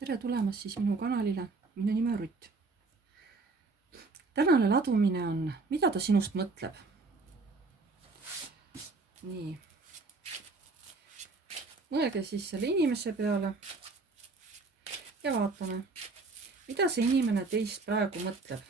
Tere tulemast siis minu kanalile, minu nimi on Rutt. Tänane ladumine on, mida ta sinust mõtleb. Nii. Mõelge siis selle inimese peale ja vaatame, mida see inimene teist praegu mõtleb.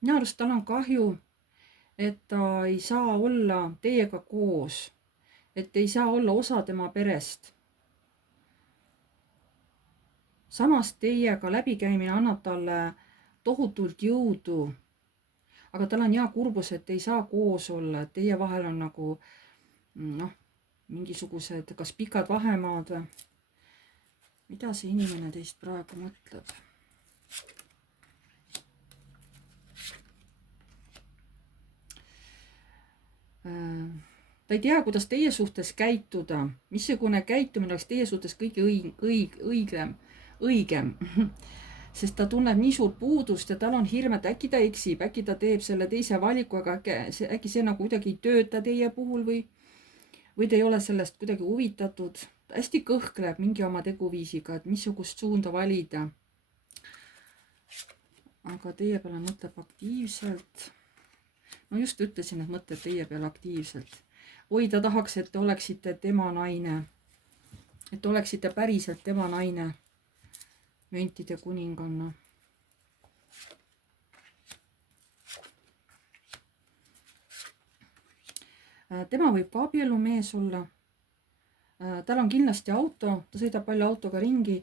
Minu arust tal on kahju, et ta ei saa olla teiega koos, et ei saa olla osa tema perest. Samas teiega läbikäimine annab talle tohutult jõudu, aga tal on hea kurbus, et ei saa koos olla, et teie vahel on nagu mingisugused kas pikad vahemaad. Mida see inimene teist praegu mõtleb? Ta ei tea, kuidas teie suhtes käituda, missugune käitumine oleks teie suhtes kõige õigem. Sest ta tunneb nii suurt puudust ja tal on hirm, et äkki ta eksib, äkki ta teeb selle teise valiku, aga äkki see nagu kuidagi ei tööta teie puhul või te ei ole sellest kuidagi huvitatud. Ta hästi kõhkleb mingi oma teguviisiga, et missugust suunda valida. Aga teie peale mõtleb aktiivselt. Ma just ütlesin, et mõtled teie peale aktiivselt. Oi, ta tahaks, et te oleksite tema naine. Et oleksite päriselt tema naine. Müntide kuninganna. Tema võib ka abielumees olla. Tal on kindlasti auto, ta sõidab palju autoga ringi,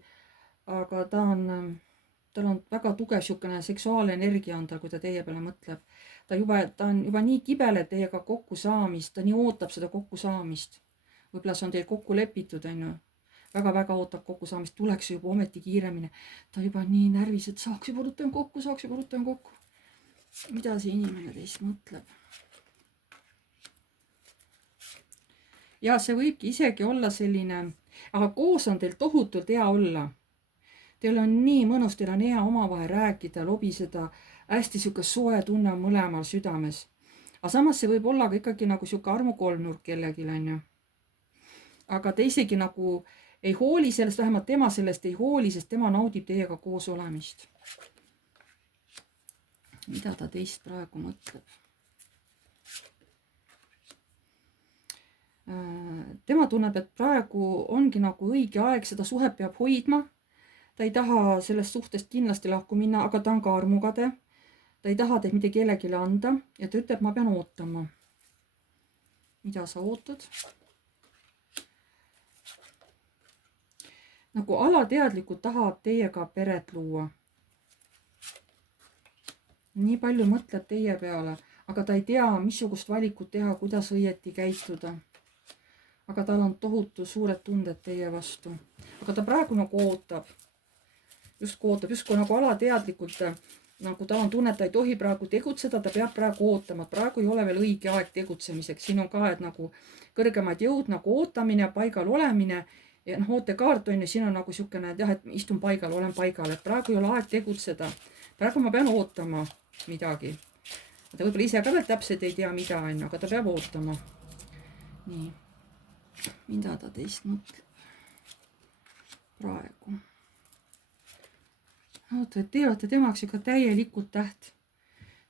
aga tal on väga tugev siukene seksuaalne energia on tal, kui ta teie peale mõtleb. Ta on juba nii kibele teiega kokku saamist, ta nii ootab seda kokku saamist. Võib-olla see on teil kokku lepitud, väga-väga ootab kokku saamist, tuleks juba ometi kiiremini. Ta juba nii närvis, et saaks juba rutem kokku. Mida see inimene teist mõtleb? Ja see võibki isegi olla selline, aga koos on teil tohutult hea olla. Teil on nii mõnus, teil on hea omavahel rääkida, lobiseda, hästi siuke soe tunne on mõlemal südames. Aga samas see võib olla ka ikkagi nagu siuke armukolmnurk kellelgi, aga te isegi nagu ei hooli sellest, vähemalt tema sellest ei hooli, sest tema naudib teiega koos olemist. Mida ta teist praegu mõtleb? Tema tunneb, et praegu ongi nagu õige aeg, seda suhet peab hoidma. Ta ei taha sellest suhtest kindlasti lahku minna, aga ta on ka armukade. Ta ei taha teid mitte kellelegi anda ja ta ütleb, ma pean ootama. Mida sa ootad? Nagu alateadlikult tahab teiega peret luua. Nii palju mõtleb teie peale, aga ta ei tea, missugust valikut teha, kuidas õieti käituda. Aga tal on tohutu suured tunded teie vastu. Aga ta praegu nagu ootab. Just nagu alateadlikult, nagu ta on tunne, et ta ei tohi praegu tegutseda, ta peab praegu ootama. Praegu ei ole veel õige aeg tegutsemiseks. Siin on ka, et nagu kõrgemad jõud, nagu ootamine, paigal olemine. Ja ootekaart on ja siin on nagu siukene, et istun paigal, olen paigal, et praegu ei ole aeg tegutseda. Praegu ma pean ootama midagi. Ta võib-olla ise ka veel täpselt ei tea mida, aga ta peab ootama. Nii. Mida ta teist mõtleb praegu? Te olete temaks ikka täielikult täht.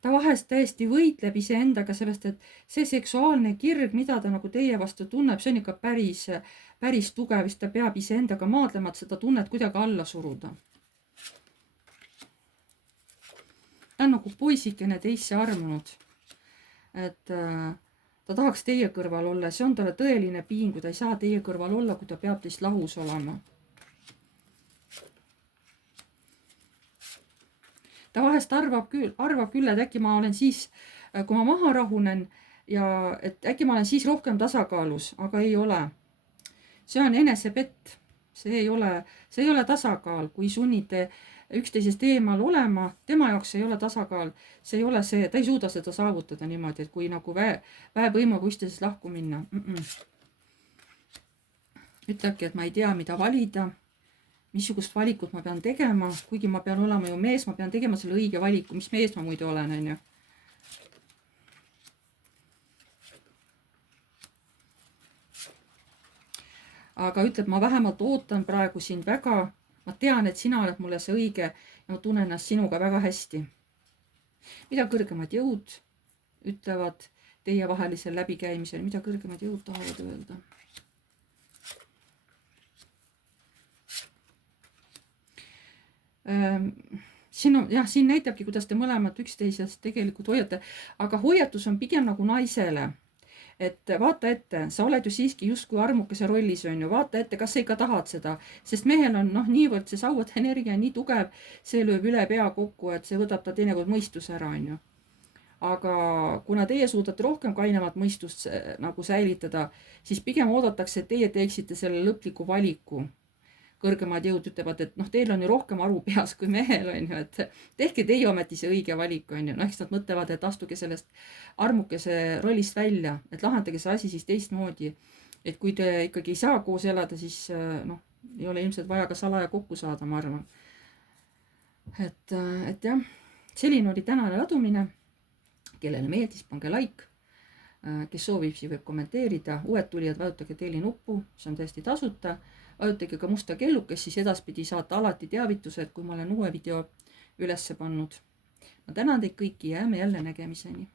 Ta vahest täiesti võitleb iseendaga sellest, et see seksuaalne kirg, mida ta nagu teie vastu tunneb, see on ikka päris tugev, sest ta peab iseendaga maadlema, et seda tunnet kuidagi alla suruda. Ta on nagu poisikene teisse armunud. Et ta tahaks teie kõrval olla. See on talle tõeline piin, kui ta ei saa teie kõrval olla, kui ta peab teist lahus olema. Ta vahest arvab küll, et äkki ma olen siis, kui ma maha rahunen ja et äkki ma olen siis rohkem tasakaalus, aga ei ole. See on enesepett. See ei ole tasakaal, kui sunnite üksteisest eemal olema, tema jaoks ei ole tasakaal, see ei ole see, ta ei suuda seda saavutada niimoodi, et kui nagu väevõimuga üksteisest lahku minna. Ütlebki, et ma ei tea, mida valida, missugust valikut ma pean tegema, kuigi ma pean olema ju mees, ma pean tegema selle õige valiku, mis mees ma muidu olen, on ju. Aga ütleb, ma vähemalt ootan praegu sind väga, ma tean, et sina oled mulle see õige ja ma tunnen ennast sinuga väga hästi. Mida kõrgemad jõud ütlevad teievahelisel läbikäimisel, mida kõrgemad jõud tahavad öelda? Siin näitabki, kuidas te mõlemad üksteisest tegelikult hoiate, aga hoiatus on pigem nagu naisele. Et vaata ette, sa oled ju siiski justkui armukese rollis, on ju, vaata ette, kas sa ikka tahad seda, sest mehel on niivõrd see sauade energia nii tugev, see lööb üle pea kokku, et see võtab ta teinekord mõistuse ära, on ju. Aga kuna teie suudate rohkem kainemat mõistust nagu säilitada, siis pigem oodatakse, et teie teeksite selle lõpliku valiku. Kõrgemad jõud ütlevad, et teil on ju rohkem aru peas kui mehel, on ju, et tehke teie ometi see õige valik, on ju. Eks nad mõtlevad, et astuge sellest armukese rollist välja, et lahendage see asi siis teistmoodi. Et kui te ikkagi ei saa koos elada, siis ei ole ilmselt vaja ka salaja kokku saada, ma arvan. Et jah, selline oli tänane ladumine. Kellele meeldis, pange like. Kes soovib, siis võib kommenteerida. Uued tulijad, vajutage telli nuppu, see on täiesti tasuta. Vajutage ka musta kellukest, siis edaspidi saate alati teavitused, kui ma olen uue video ülesse pannud. Ma tänan teid kõiki ja jääme jälle nägemiseni.